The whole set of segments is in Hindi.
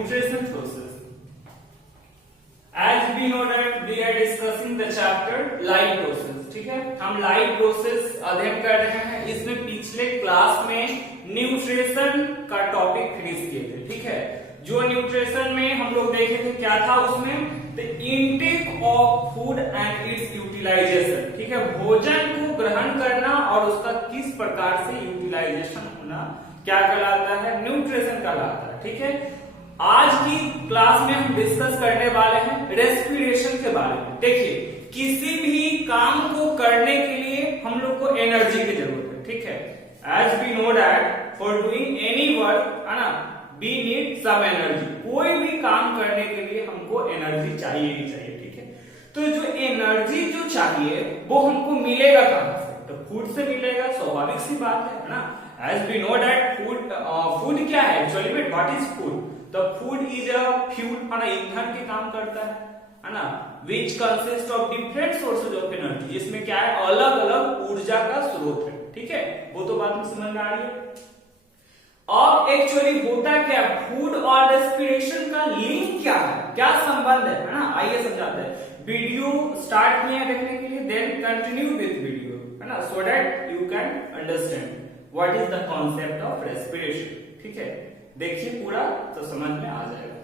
nutrition process. As we know that we are discussing the chapter light process. ठीक है, हम लाइट प्रोसेस अध्ययन कर रहे हैं. इसमें पिछले क्लास में न्यूट्रिशन का टॉपिक फिनिश किए थे. ठीक है, जो न्यूट्रिशन में हम लोग देखे थे क्या था उसमें, the intake of food and its utilisation. ठीक है, भोजन को ग्रहण करना और उसका किस प्रकार से यूटिलाइजेशन होना क्या कहलाता है, न्यूट्रिशन कहलाता है. ठीक है, आज की क्लास में हम डिस्कस करने वाले हैं रेस्पिरेशन के बारे में. देखिए, किसी भी काम को करने के लिए हम लोग को एनर्जी की जरूरत है. ठीक है, as we know that for doing any work है ना, वी नीड सम एनर्जी. कोई भी काम करने के लिए हमको एनर्जी चाहिए ही चाहिए. ठीक है, तो जो एनर्जी जो चाहिए वो हमको मिलेगा कहां से, तो फूड से मिलेगा. स्वाभाविक सी बात है ना. As we know that food क्या है एक्चुअली में, what is food? The food is a fuel, है ना, ईंधन के काम करता है ना, which consist of different sources of energy, जिसमें क्या है अलग अलग ऊर्जा का स्रोत है. ठीक है, वो तो बात में समझ में आ रही है. अब एक्चुअली होता क्या, फूड और रेस्पिरेशन का लिंक क्या है, क्या संबंध है ना, आइए समझाते हैं. वीडियो स्टार्ट किया देखने के लिए, देन कंटिन्यू विथ वीडियो, है ना, so that you can understand what is the concept of respiration. ठीक है, देखिए पूरा तो समझ में आ जाएगा.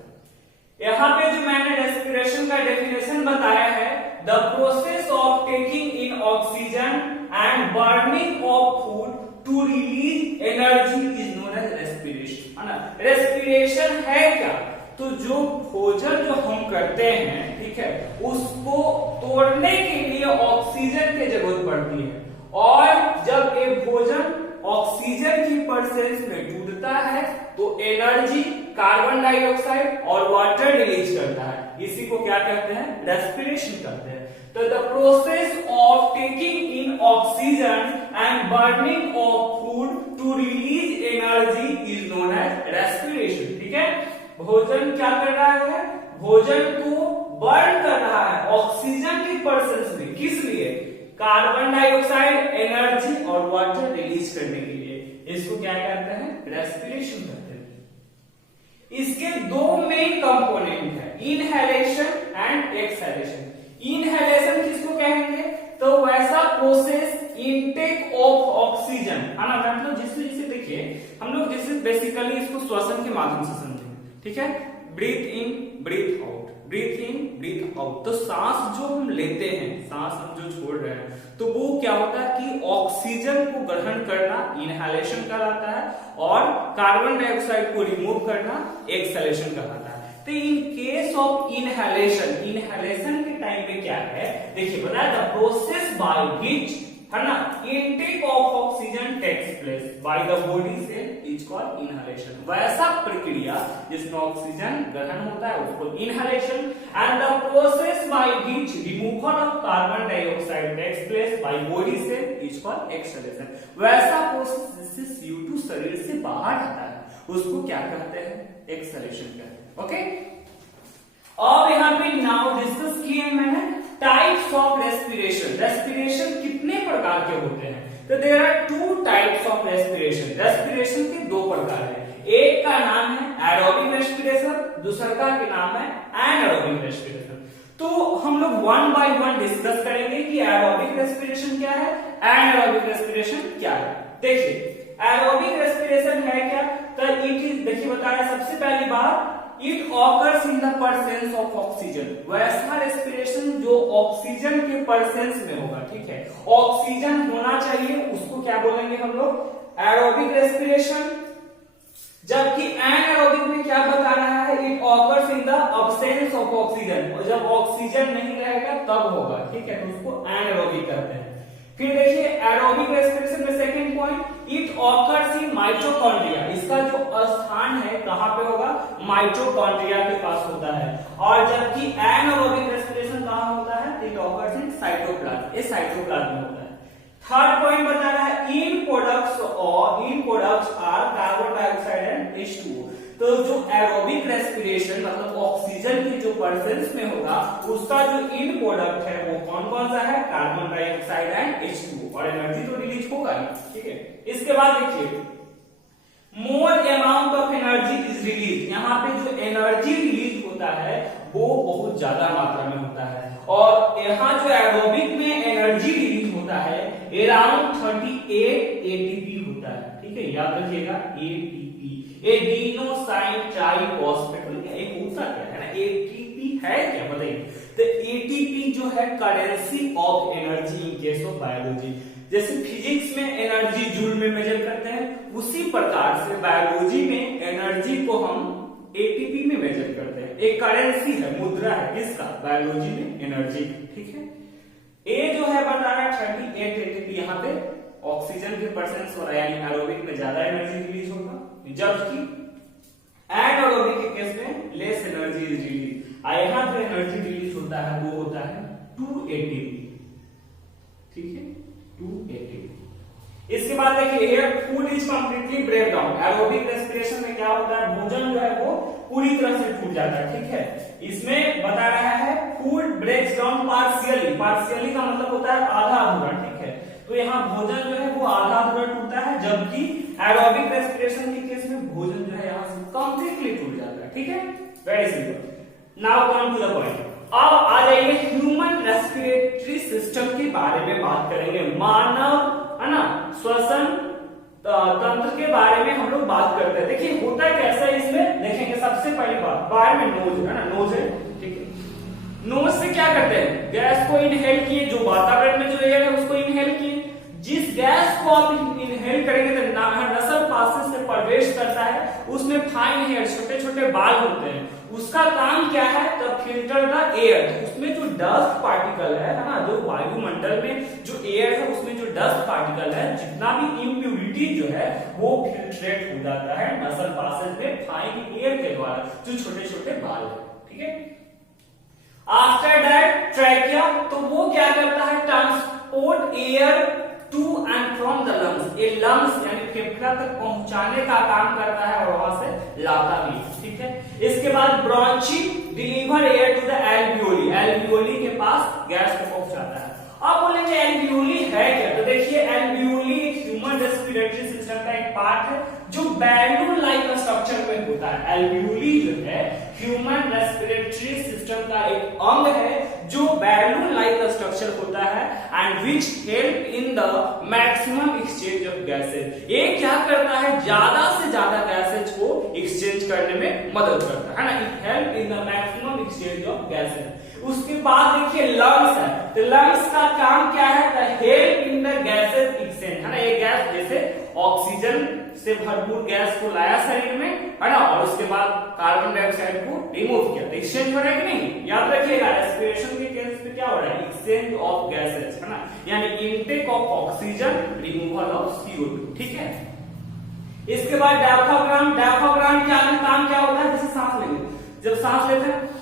यहां पे जो मैंने रेस्पिरेशन का डेफिनेशन बताया है, the process of taking in oxygen and burning of food to release energy is known as respiration. है ना, रेस्पिरेशन है क्या, तो जो भोजन जो हम करते हैं, ठीक है, उसको तोड़ने के लिए ऑक्सीजन की जरूरत पड़ती है. और जब एक भोजन ऑक्सीजन की प्रेजेंस में टूटता है तो एनर्जी कार्बन डाइऑक्साइड और वाटर रिलीज करता है. इसी को क्या कहते हैं, रेस्पिरेशन कहते हैं. तो the process of taking in oxygen and burning of food to release energy is known as respiration. ठीक है, भोजन क्या कर रहा है, भोजन को बर्न कर रहा है ऑक्सीजन की प्रेजेंस में. किस लिए, कार्बन डाइऑक्साइड, एनर्जी और वाटर रिलीज करने के लिए. इसको क्या कहते हैं, रेस्पिरेशन कहते हैं. इसके दो मेन कंपोनेंट है, इनहेलेशन एंड एक्सहेलेशन. इनहेलेशन किसको कहेंगे, तो वैसा प्रोसेस इनटेक ऑफ ऑक्सीजन, है ना, मतलब जिसे देखिए हम लोग जिसे बेसिकली इसको श्वसन के माध्यम से समझेंगे. ठीक है, ब्रीथ इन ब्रीथ आउट, ब्रीथ इन ब्रीथ आउट. तो सांस जो हम लेते हैं, सांस हम जो छोड़ रहे हैं, तो वो क्या होता है कि ऑक्सीजन को ग्रहण करना इनहेलेशन कहलाता है और कार्बन डाइऑक्साइड को रिमूव करना एक्सहेलेशन कहलाता है. तो in case of inhalation, inhalation के टाइम पे क्या है, देखिए बताया, द प्रोसेस बाय विच, है ना, intake of oxygen takes place by the body cell is called inhalation. वैसा प्रक्रिया जिसमें ऑक्सीजन ग्रहण होता है उसको inhalation. And the process by which removal of carbon dioxide takes place by body cell is called exhalation. वैसा प्रोसेस जिससे CO2 शरीर से बाहर आता है उसको क्या कहते हैं, एक्सहेलेशन कहते हैं. ओके, अब यहाँ पे नाउ डिस्कस किए मैंने टाइप्स ऑफ रेस्पिरेशन. रेस्पिरेशन कितने प्रकार के होते हैं, तो there are two types of respiration. Respiration के दो प्रकार है, एक का नाम है एरोबिक रेस्पिरेशन, दूसरा का नाम है एनारोबिक रेस्पिरेशन. तो हम लोग वन बाय वन डिस्कस करेंगे कि एरोबिक रेस्पिरेशन क्या है, एनारोबिक रेस्पिरेशन क्या है. देखिए एरोबिक रेस्पिरेशन है क्या, तो इट इज, देखिए बताया सबसे पहली बात, it occurs in the presence of oxygen. वैसा रेस्पिरेशन जो ऑक्सीजन के प्रेजेंस में होगा. ठीक है, ऑक्सीजन होना चाहिए, उसको क्या बोलेंगे हम लोग, एरोबिक रेस्पिरेशन. जबकि एनारोबिक में क्या बता रहा है, it occurs in the absence of oxygen. और जब ऑक्सीजन नहीं रहेगा तब होगा. ठीक है, तो उसको एनारोबिक कहते हैं. फिर देखिए एरोबिक रेस्पिरेशन में second point, it occurs in mitochondria. इसका जो स्थान है कहां पे होगा, माइटोकॉन्ड्रिया के पास होता है. और जबकि एनारोबिक रेस्पिरेशन कहां होता है, इट ऑकर्स इन साइटोप्लाज्म. ये साइटोप्लाज्म में होता है. थर्ड पॉइंट बता रहा है, end products are carbon dioxide and H2O. तो जो एरोबिक रेस्पिरेशन मतलब ऑक्सीजन की जो प्रेजेंस में होगा उसका जो इन प्रोडक्ट है वो कौन कौन सा है, कार्बन डाइऑक्साइड एंड H2O. और एनर्जी तो रिलीज होगा ही. ठीक है, इसके बाद देखिए मोर amount of energy is release. यहाँ पे जो एनर्जी बहुत ज्यादा मात्रा में होता है। और यहाँ जो एरोबिक में एनर्जी रिलीज होता है अराउंड 38 एटीपी होता है, ठीक है, याद रखिएगा एटीपी, एडिनोसाइन ट्राइफॉस्फेट, एक होता क्या है ना, एटीपी है क्या बताइए। तो एटीपी जो है currency of energy in case of biology. जैसे फिजिक्स में एनर्जी जूल में मेजर करते हैं, उसी प्रकार से बायोलॉजी में एनर्जी को हम एटीपी में मेजर करते हैं। एक करेंसी है, मुद्रा है, किसका, बायोलॉजी में एनर्जी, ठीक है। ए जो है बता रहा है 38 एटीपी, यहाँ पे ऑक्सीजन के परसेंट हो रहा है, यानी एरोबिक में ज्यादा एनर्जी रिलीज होगा, जबकि एनारोबिक के केस में लेस एनर्जी रिलीज। यहाँ जो एनर्जी रिलीज होता है वो होता है 2 एटीपी, ठीक है, 2 एटीपी। इसके बाद देखिए here food is completely break down. Aerobic respiration में क्या होता है, भोजन जो है वो पूरी तरह से टूट जाता है, ठीक है। इसमें बता रहा है food breaks down partially, partially का मतलब होता है आधा अधूरा, ठीक है। तो यहाँ भोजन जो है वो आधा अधूरा टूटता है, जबकि एरोबिक रेस्पिरेशन के केस में भोजन जो है यहाँ से कंप्लीटली टूट जाता है, ठीक है। Very simple. Now come to the point. अब आ जाइए ह्यूमन रेस्पिरेटरी सिस्टम के बारे में बात करेंगे, मानव है ना श्वसन तंत्र के बारे में हम लोग बात करते हैं। देखिए होता कैसा है इसमें, देखेंगे सबसे पहली बात, बाहर में नोज है ना, नोज है, ठीक है। नोज से क्या करते हैं, गैस को इनहेल किए, जो वातावरण में जो एयर है उसको इनहेल किए। जिस गैस को आप इनहेल करेंगे तो नसल पासेज से प्रवेश करता है, उसमें फाइन हेयर, छोटे छोटे बाल होते हैं, उसका काम क्या है, तो फिल्टर द एयर। उसमें जो डस्ट पार्टिकल है ना, जो वायुमंडल में जो एयर है उसमें जो डस्ट पार्टिकल है, जितना भी इम्प्यूरिटी जो है वो फिल्ट्रेट हो जाता है नसल पासेज में फाइन एयर के द्वारा, जो छोटे छोटे बाल है, ठीक है। आफ्टर दैट ट्रैकिया, तो वो क्या करता है, transport air to and from the lungs, ये लंग्स यानी फेफड़ा तक पहुंचाने का काम करता है और वहां से लाता भी, ठीक है। इसके बाद bronchi deliver air to the alveoli, alveoli के पास गैस को पहुंचाता है। अब बोलेंगे एल्वियोली है क्या, तो देखिए एल्वियोली ह्यूमन रेस्पिरेटरी सिस्टम का एक पार्ट है जो बैलून लाइक स्ट्रक्चर में होता है। एल्वियोली जो है ह्यूमन रेस्पिरेटरी सिस्टम का एक अंग है जो बैलून लाइक स्ट्रक्चर होता है and which help in the maximum exchange of gases. ये क्या करता है, ज्यादा से ज्यादा गैसेज को एक्सचेंज करने में मदद करता है ना, it help in the maximum exchange of gases. उसके बाद देखिए लंग्स है, तो लंग्स का काम क्या है, help in the gases exchange, है ना। ये गैस जैसे ऑक्सीजन से भरपूर गैस को लाया शरीर में, है ना, और उसके बाद कार्बन डाइऑक्साइड को रिमूव किया, तो एक्सचेंज हो रहा है कि नहीं, याद रखिएगा। रेस्पिरेशन के केस पे क्या हो रहा है, एक्सचेंज ऑफ गैसेस, है ना, यानी intake of oxygen, removal of CO2, ठीक है। इसके बाद डायफ्राम, डायफ्राम क्या काम क्या होता है, जैसे सांस लेंगे, जब सांस लेते हैं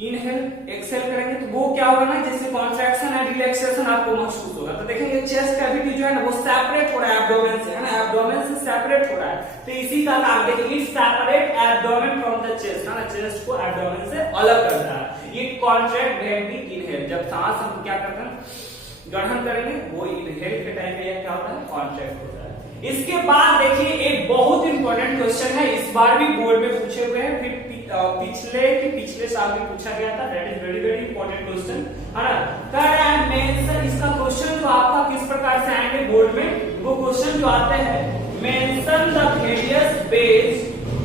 इनहेल एक्सेल करेंगे तो वो क्या होगा ना, जैसे कॉन्ट्रैक्शन एंड रिलैक्सेशन आपको महसूस होगा। तो देखेंगे चेस्ट कैविटी जो है ना वो सेपरेट हो रहा है एब्डोमेन से, है ना, एब्डोमेन से सेपरेट हो रहा है, तो इसी का काम देखिए it separate abdomen from the chest, है ना, चेस्ट को एब्डोमेन से अलग करता है। ये कॉन्ट्रैक्ट व्हेन वी इनहेल, जब सांस हम क्या करते हैं ग्रहण करेंगे, वो इनहेल के टाइम पे क्या होता है, कॉन्ट्रैक्ट होता है। इसके बाद देखिए एक बहुत इंपॉर्टेंट क्वेश्चन है, इस बार भी बोर्ड में पूछे हुए हैं, फिर पिछले साल भी पूछा गया था, that is very very important question, है ना। थर्ड एंड मेंशन, इसका क्वेश्चन जो आपका किस प्रकार से आएंगे बोर्ड में, वो क्वेश्चन जो आते हैं, mention the various ways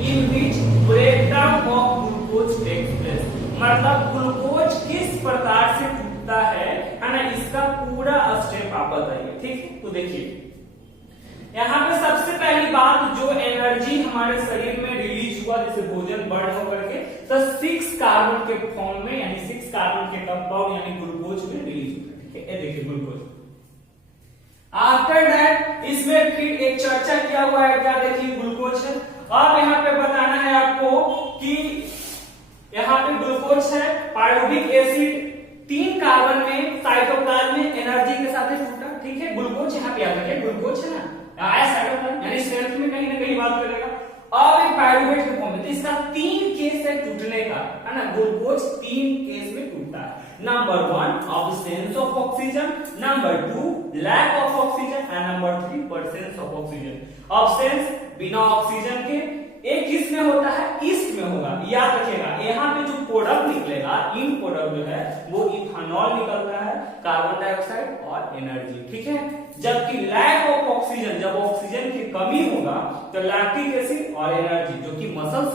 in which breakdown of glucose takes place, मतलब ग्लूकोज किस प्रकार से टूटता है ना, इसका पूरा स्टेप आप बताइए, ठीक। तो देखिए यहाँ पे सबसे पहली बात, जो एनर्जी हमारे शरीर में रिलीज हुआ जैसे भोजन बर्न होकर के, तो 6 कार्बन के फॉर्म में, यानी 6 कार्बन के कंपाउंड यानी ग्लूकोज में रिलीज होता है, ठीक है। देखिए ग्लूकोज, आफ्टर दैट इसमें फिर एक चर्चा किया हुआ है, क्या देखिए ग्लूकोज है। अब यहाँ पे बताना है आपको कि यहाँ पे ग्लूकोज है, पायरुविक एसिड 3 कार्बन में साइटोप्लाज्म में एनर्जी के साथ टूटा, ठीक है। ग्लूकोज यहाँ पे आ गया, ग्लूकोज है ना, आया साइटोप्लाज्म यानी स्ट्रेंथ में कहीं ना कहीं बात करेगा। अब एक पायरुवेट के फॉर्म में, तो इसका 3 केस है टूटने का, है ना, ग्लूकोज 3 केस में टूटता है। Number 1 absence of oxygen, number 2 lack of oxygen and number 3 presence of oxygen. Absence बिना ऑक्सीजन के एक किस में होता है, ईस्ट में होगा, याद रखिएगा। यहाँ पे जो प्रोडक्ट निकलेगा, इन प्रोडक्ट जो है वो इथेनॉल निकलता है, कार्बन डाइऑक्साइड और एनर्जी, ठीक है। जबकि लैक ऑफ ऑक्सीजन, जब ऑक्सीजन की कमी होगा तो लैक्टिक एसिड और एनर्जी जो कि मसल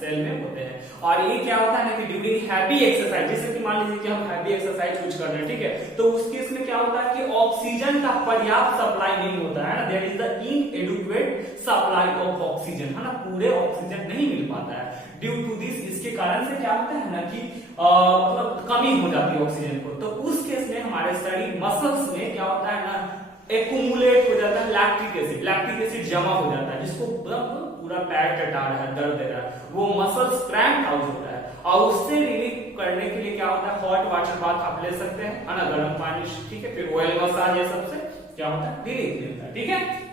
सेल में होते हैं। और ये क्या होता है ना कि ड्यूरिंग हैवी एक्सरसाइज, जैसे कि मान लीजिए कि हम हैवी एक्सरसाइज कुछ कर रहे हैं, ठीक है, तो उस केस में क्या होता है कि ऑक्सीजन का पर्याप्त सप्लाई नहीं होता है ना, there is the inadequate supply of oxygen, है ना, पूरे ऑक्सीजन नहीं मिल पाता है। ड्यू टू दिस, इसके कारण से क्या होता है ना कि मतलब कमी हो जाती है ऑक्सीजन को। तो उस केस में हमारे शरीर मसल्स में क्या होता है ना, एक्यूमुलेट हो जाता है लैक्टिक एसिड जमा हो जाता है, जिसको पूरा पैर टटा रहा है, दर्द दे रहा है, वो मसल्स क्रैम्प आउट होता है। और उससे रिलीव करने के लिए क्या होता है, हॉट वाटर बाथ आप ले सकते हैं, है ना, गर्म पानी, ठीक है, फिर ऑयल मसाज, ये सबसे क्या होता है, रिलीफ मिलता है, ठीक है।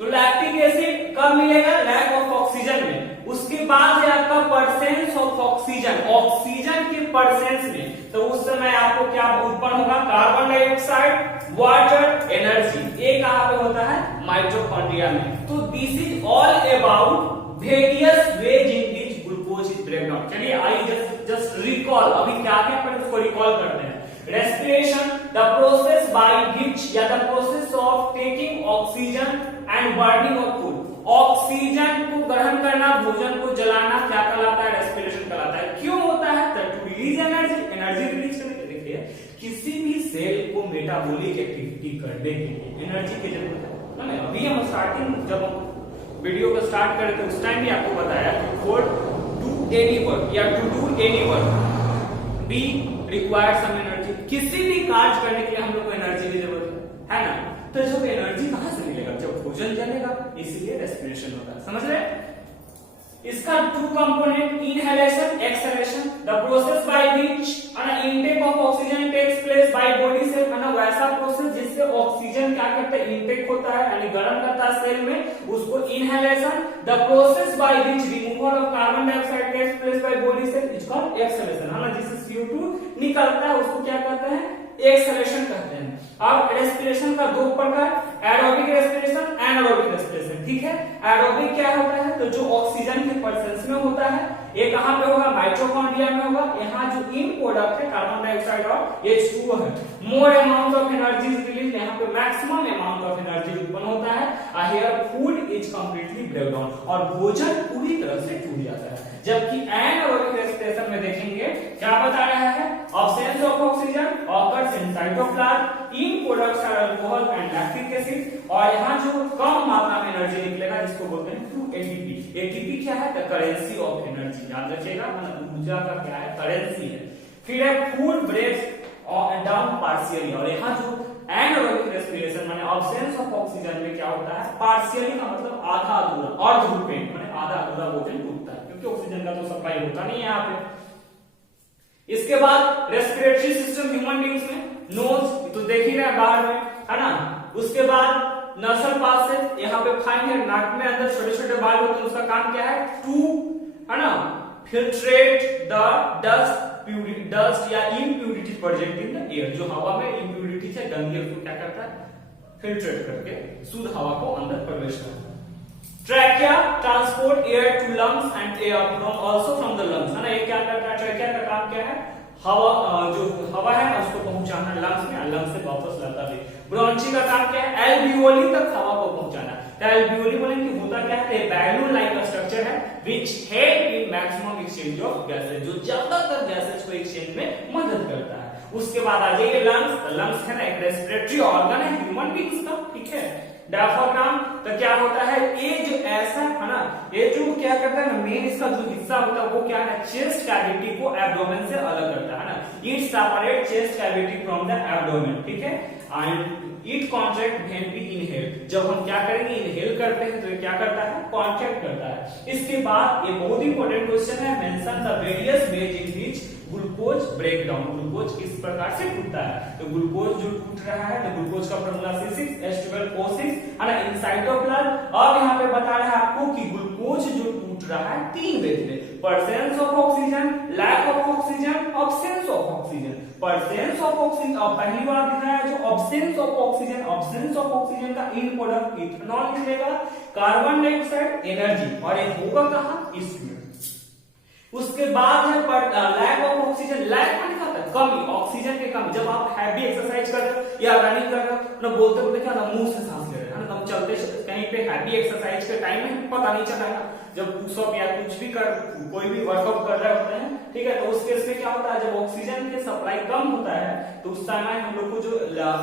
तो लैक्टिक एसिड कब मिलेगा, लैक ऑफ ऑक्सीजन में। उसके बाद है आपका परसेंस ऑफ ऑक्सीजन, ऑक्सीजन के परसेंस में, तो उस समय आपको क्या उत्पन्न होगा, कार्बन डाइऑक्साइड, वाटर, एनर्जी। ये कहां पे होता है, माइटोकॉन्ड्रिया में। तो this is all about various ways in which glucose is break down. चलिए आइए जस्ट रिकॉल, अभी क्या क्या पर उसको रिकॉल करते हैं। Respiration, the process by which या the process of taking oxygen and burning of food. Oxygen को ग्रहण करना, भोजन को जलाना क्या कहलाता है, रेस्पिरेशन कहलाता है। क्यों होता है, टू रिलीज एनर्जी रिलीज करने के लिए। देखिए किसी भी सेल को मेटाबॉलिक एक्टिविटी करने के लिए एनर्जी की जरूरत है। अभी हम स्टार्टिंग जब हम वीडियो को स्टार्ट करे थे उस टाइम भी आपको बताया कि फॉर टू एनी वर्क या to do any work we require some energy. किसी भी कार्य करने के लिए हम लोग को एनर्जी की जरूरत है ना। तो जब एनर्जी कहां से मिलेगा, जब भोजन जलेगा, इसलिए रेस्पिरेशन होता है, समझ रहे। इसका two component, inhalation, exhalation, the process by which intake of oxygen takes place by body cell, है ना, वैसा प्रोसेस जिससे ऑक्सीजन क्या करता है, इनटेक होता है यानी ग्रहण करता है सेल में, उसको inhalation. The process by which removal of carbon dioxide takes place by body cell is called exhalation, है ना, जिससे CO2 निकलता है उसको क्या कहते हैं, एक्सहेलेशन कहते हैं। अब रेस्पिरेशन का दो प्रकार, एरोबिक रेस्पिरेशन, एनारोबिक रेस्पिरेशन, ठीक है। एरोबिक क्या होता है, तो जो ऑक्सीजन के प्रेजेंस में होता है, ये कहां पे होगा, माइटोकॉन्ड्रिया में होगा। यहाँ जो इन प्रोडक्ट है कार्बन डाइऑक्साइड और H2O है। More amount of energy is release, यहाँ पे मैक्सिमम अमाउंट ऑफ एनर्जी उत्पन्न होता है। Here food is completely break down, और भोजन पूरी तरह से टूट जाता है। जबकि एनारोबिक रेस्पिरेशन में देखेंगे क्या बता रहा है, absence of oxygen occurs in cytoplasm, in products are alcohol and lactic acid। और यहाँ जो कम मात्रा में एनर्जी निकलेगा जिसको बोलते हैं थ्रू एटीपी। एटीपी क्या है, द करेंसी ऑफ एनर्जी, याद रखिएगा, मतलब ऊर्जा का क्या है, करेंसी है। फिर है फूड ब्रेक्स डाउन पार्शियली, और यहाँ जो एनारोबिक रेस्पिरेशन माने absence of oxygen में क्या होता है, पार्शियली का मतलब आधा अधूरा, और ध्रुपेन माने आधा अधूरा भोजन टूटता है, क्योंकि ऑक्सीजन का तो सप्लाई होता नहीं है यहाँ पे। इसके बाद रेस्पिरेटरी सिस्टम ह्यूमन बींग्स में, नोज तो देख ही रहे बाहर में, है ना। उसके बाद नसल पास से यहाँ पे फाइन है, नाक में अंदर छोटे छोटे बाल होते हैं, उसका काम क्या है, टू, है ना, फिल्ट्रेट द डस्ट या impurity present in the air. जो हवा में इम्प्यूरिटी है, गंदगी, उसको क्या करता है, फिल्ट्रेट करके शुद्ध हवा को अंदर प्रवेश करता है। Trachea transport air to lungs and air from also from the lungs, है ना। ये क्या करता है, ट्रैकिया का काम क्या है, हवा जो हवा है उसको पहुंचाना लंग्स में, लंग्स से वापस लाता भी। ब्रोंची का काम क्या है, एल्वियोली तक हवा को पहुंचाना। तो एल्वियोली बोले कि होता क्या है, बैलून लाइक स्ट्रक्चर है which help in maximum exchange of gases, जो ज्यादातर गैसेस को एक्सचेंज में मदद करता है। उसके बाद आ जाइए लंग्स। लंग्स है ना एक रेस्पिरेटरी ऑर्गन है ह्यूमन बींग्स का, ठीक है। डायफ्राम तो क्या होता है, ये जो ऐसा है ना, ये जो क्या करता है ना, मेन इसका जो हिस्सा होता है वो क्या है, चेस्ट कैविटी को एब्डोमेन से अलग करता है ना। It separate chest cavity from the abdomen, ठीक है। And it contract when we inhale, जब हम क्या करेंगे, इनहेल करते हैं तो ये क्या करता है, कॉन्ट्रैक्ट करता है। इसके बाद ये बहुत इंपॉर्टेंट क्वेश्चन है, mention the various ways in which glucose break down, glucose किस प्रकार से टूटता है। तो ग्लूकोज जो टूट रहा है, तो ग्लूकोज का फॉर्मूला C6H12O6 है ना, इन साइटोप्लाज्म। अब यहाँ पे बता रहा है आपको कि ग्लूकोज जो टूट रहा है तीन वेज में, presence of oxygen, lack of oxygen, absence of oxygen. Presence of oxygen, अब पहली बार दिखाया है जो absence of oxygen, absence of oxygen का इन प्रोडक्ट इथेनॉल निकलेगा, कार्बन डाइऑक्साइड, एनर्जी, और ये होगा कहां, इसमें। उसके बाद है लैक ऑफ ऑक्सीजन। लैक माने क्या होता है? कमी, ऑक्सीजन की कमी। जब आप हैवी एक्सरसाइज कर रहे हो या रनिंग कर रहे हो ना, बोलते बोलते क्या ना मुंह से सांस ले रहे हैं ना, हम चलते कहीं पे हैवी एक्सरसाइज के टाइम में पता नहीं चला ना, जब पुशअप या कुछ भी कर, कोई भी वर्कआउट कर रहे होते हैं, ठीक है, तो उस केस में क्या होता है, जब ऑक्सीजन की सप्लाई कम होता है तो उस समय हम लोग को जो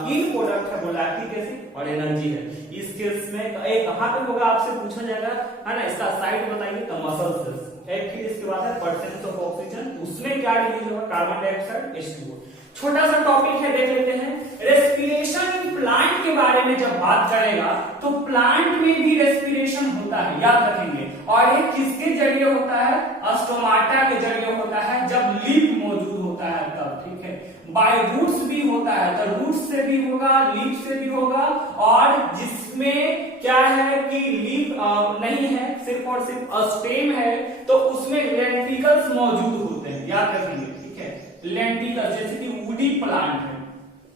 इन प्रोडक्ट है वो लैक्टिक एसिड और एनर्जी है। इस केस में कहां पे होगा आपसे पूछा जाएगा, है ना, इसका साइड बताइए तो मसल सेल्स। एक फिर इसके बाद है परसेंटेज ऑफ ऑक्सीजन, उसमें क्या रिलीज होगा, कार्बन डाइऑक्साइड H2O। छोटा सा टॉपिक है, देख लेते हैं। रेस्पिरेशन इन प्लांट के बारे में जब बात करेगा तो प्लांट में भी रेस्पिरेशन होता है, याद रखेंगे। और ये किसके जरिए होता है? स्टोमाटा के जरिए होता है, जब लीफ मौजूद होता है तब, ठीक है। बाय रूट्स भी होता है, तो रूट्स से भी होगा, लीफ से भी होगा, और जिसमें क्या है कि लीफ नहीं है, सिर्फ और सिर्फ स्टेम है, तो उसमें लेंटिकल्स मौजूद होते हैं, याद रखेंगे, ठीक है। लेंटिकल्स जैसे कि वुडी प्लांट है,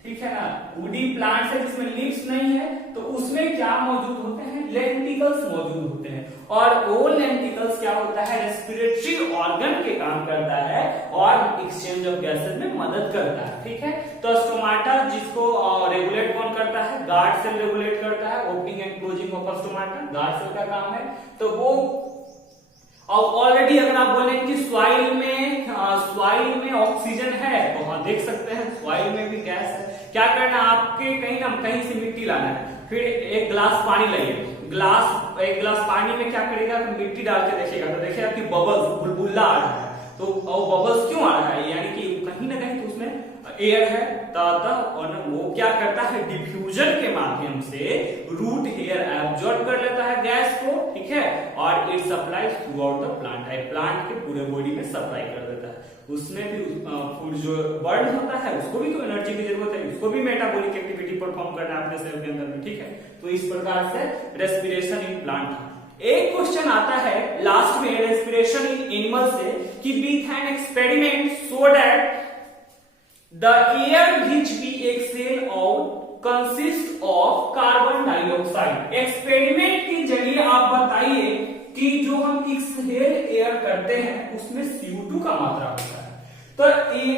ठीक है ना, वुडी प्लांट है जिसमें लीव्स नहीं है, तो उसमें क्या मौजूद होते हैं? लेंटिकल्स मौजूद होते हैं। और वो लेंटिकल्स क्या होता है? रेस्पिरेटरी ऑर्गन के काम करता है और एक्सचेंज ऑफ गैसेस में मदद करता है, ठीक है। तो स्टोमाटा जिसको रेगुलेट कौन करता है? गार्ड सेल रेगुलेट करता है, opening and closing of stomata guard cell का काम है। तो वो ऑलरेडी अगर आप बोले कि सॉइल में ऑक्सीजन है, तो हाँ देख सकते हैं सॉइल में भी गैस है। क्या करना, आपके कहीं ना कहीं से मिट्टी लाना है, फिर एक गिलास पानी लाइए, एक गिलास पानी में क्या करेगा, मिट्टी डाल के देखेगा, तो देखिएगा कि बबल्स, बुलबुला आ रहा है। तो बबल्स क्यों आ रहा है? यानी कि कहीं ना कहीं तो उसमें एयर है, और वो क्या करता है, डिफ्यूजन के माध्यम से रूट हेयर एब्जॉर्ब कर लेता है गैस को, ठीक है, और it supplies through out the plant, plant के पूरे बॉडी में सप्लाई कर देता है। उसमें भी फूड जो बर्न होता है उसको भी तो एनर्जी की जरूरत है, उसको भी मेटाबॉलिक एक्टिविटी परफॉर्म करना है अपने सेल के अंदर में, ठीक है। तो इस प्रकार से रेस्पिरेशन इन प्लांट। एक क्वेश्चन आता है लास्ट में रेस्पिरेशन इन एनिमल से कि with an experiment so that the air which we exhale out consists of carbon dioxide। Experiment के जरिए आप बताइए कि जो हम एक्सहेल एयर करते हैं उसमें CO2 का मात्रा होता है। तो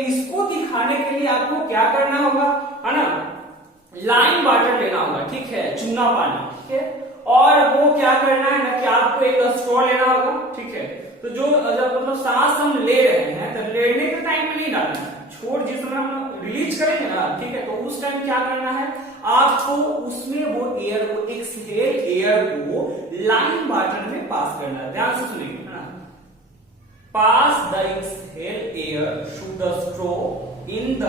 इसको दिखाने के लिए आपको क्या करना होगा, है ना, लाइम वाटर लेना होगा, ठीक है, चूना पानी, ठीक है। और वो क्या करना है ना कि आपको एक स्ट्रॉ लेना होगा, ठीक है। तो जो जब मतलब सांस हम ले रहे हैं तो लेने के टाइम में नहीं डालना है, छोड़ जिस समय हम रिलीज करेंगे ना, ठीक है, तो उस टाइम क्या करना है, आपको उसमें वो एयर को, एक्सहेल एयर को लाइम वाटर में पास करना है। ध्यान से सुनिए, है ना, pass the exhale air through the straw in the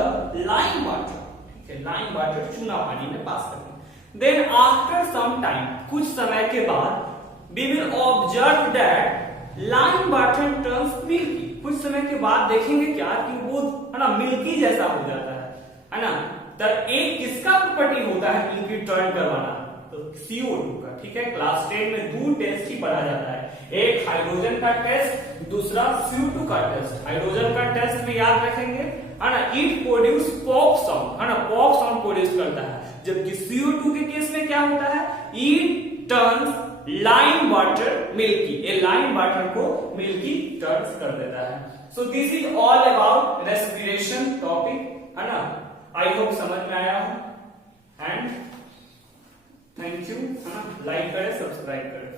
lime water, ठीक है, लाइम वाटर चूना पानी में पास करना। देन आफ्टर सम टाइम, कुछ समय के बाद, we will observe that lime water turns milky. कुछ समय के बाद देखेंगे क्या कि वो, है ना, मिल्की जैसा हो जाता है ना। तो एक किसका प्रॉपर्टी होता है मिल्की टर्न करवाना? तो CO2 का, ठीक है। क्लास 10 में 2 टेस्ट ही पढ़ा जाता है, एक हाइड्रोजन का टेस्ट, दूसरा CO2 का टेस्ट। हाइड्रोजन का टेस्ट में याद रखेंगे, है ना, इट प्रोड्यूस पॉप साउंड, है ना, पॉप साउंड प्रोड्यूस करता है। जबकि CO2 के केस में क्या होता है, it turns lime water milky, A lime water को मिल्की टर्न्स कर देता है। So this is all about respiration topic, है ना। आई होप समझ में आया हो, एंड थैंक यू, लाइक करें, सब्सक्राइब करें।